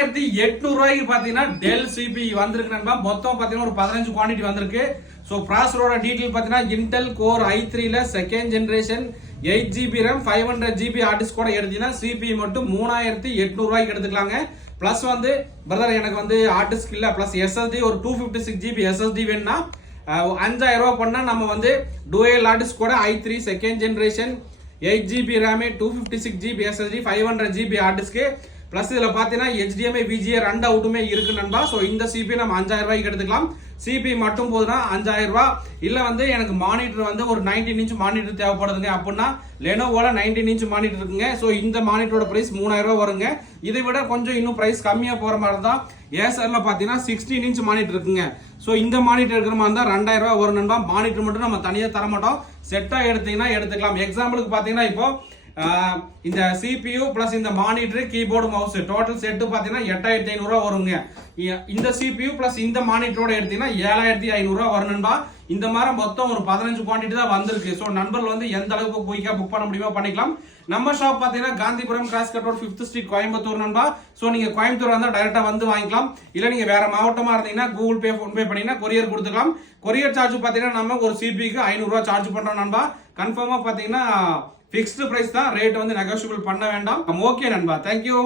3800 ரூபாய்க்கு பாத்தீங்கன்னா del CP வந்திருக்கு நண்பா. மொத்தம் பாத்தீங்கன்னா ஒரு 15 குவாண்டிட்டி வந்திருக்கு. சோ ப்ராசஸரோட டீடைல் பாத்தீங்கன்னா இன்டெல் கோர் i3 ல second generation 8GB RAM 500GB hard disk கூட எடுத்தீங்கன்னா சிபி மட்டும் 3800 ரூபாய்க்கு எடுத்துக்கலாங்க. பிளஸ் வந்து பிரதர் எனக்கு வந்து ஹார்ட் டிஸ்க் இல்ல பிளஸ் எஸ்எஸ்டி ஒரு 256GB எஸ்எஸ்டி வேணும்னா 5000 ரூபாய் பண்ணா நம்ம வந்து டூயல் ஹார்ட் டிஸ்க் கூட i3 second generation 8GB RAM 256GB SSD 500GB hard disk plus இதுல பாத்தீங்கன்னா HDMI VGA ரெண்டு அவுட்டுமே இருக்கு நண்பா. சோ இந்த சிபி நம்ம 5000 ரூபாய்க்கு எடுத்துக்கலாம். சிபி மட்டும் போதுனா 5000 ரூபாய். இல்ல வந்து எனக்கு மானிட்டர் வந்து ஒரு 19 இன்ச் மானிட்டர் தேவைப்படுதுங்க அப்படின்னா லெனோவோல 19 இன்ச் மானிட்டர் இருக்குங்க. சோ இந்த மானிட்டரோட பிரைஸ் 3000 ரூபாய் வருங்க. இதை விட கொஞ்சம் இன்னும் பிரைஸ் கம்மியா போற மாதிரி தான் ஏசர்ல பாத்தீங்கன்னா 16 இன்ச் மானிட்டர் இருக்குங்க. சோ இந்த மானிட்டர் இருக்கிற மாதிரி தான் 2000 ரூபாய் வரும் நண்பா. மானிட்டர் மட்டும் நம்ம தனியா தர மாட்டோம், செட்டா எடுத்தீங்கன்னா எடுத்துக்கலாம். எக்ஸாம்பிளுக்கு பாத்தீங்கன்னா இப்போ இந்த CPU பிளஸ் இந்த monitor keyboard mouse total set பாத்தீங்கன்னா 8500 ரூபாய் வருங்க. இந்த CPU பிளஸ் இந்த மானிட்டரோட எடுத்தீங்கன்னா 7500 ரூபாய் வரும் நண்பா. இந்த மாதிரி மொத்தம் ஒரு 15 குவாண்டிட்டி தான் வந்திருக்கு. சோ நண்பர்கள் வந்து எந்த அளவுக்கு குயிக்கா புக் பண்ண முடியுமோ பண்ணிக்கலாம். நம்ம ஷாப் பாத்தீங்கன்னா Gandhipuram cross cut road 5th street Coimbatore நண்பா. சோ நீங்க கோயம்புத்தூர் வந்தா டைரக்டா வந்து வாங்கிக்கலாம். இல்ல நீங்க வேற மாவட்டமா இருந்தீங்கன்னா கூகுள் பே போன் பே பண்ணீங்கன்னா கொரியர் கொடுத்துக்கலாம். கொரியர் சார்ஜ் பாத்தீங்கன்னா நம்ம ஒரு சிபிக்கு 500 ரூபாய் சார்ஜ் பண்றோம் நண்பா. கன்ஃபார்மா பாத்தீங்கன்னா பிக்ஸ்டு பிரைஸ் தான், ரேட் வந்து நெகோஷியபிள் பண்ண வேண்டாம். ஓகே நண்பா, தேங்க்யூ.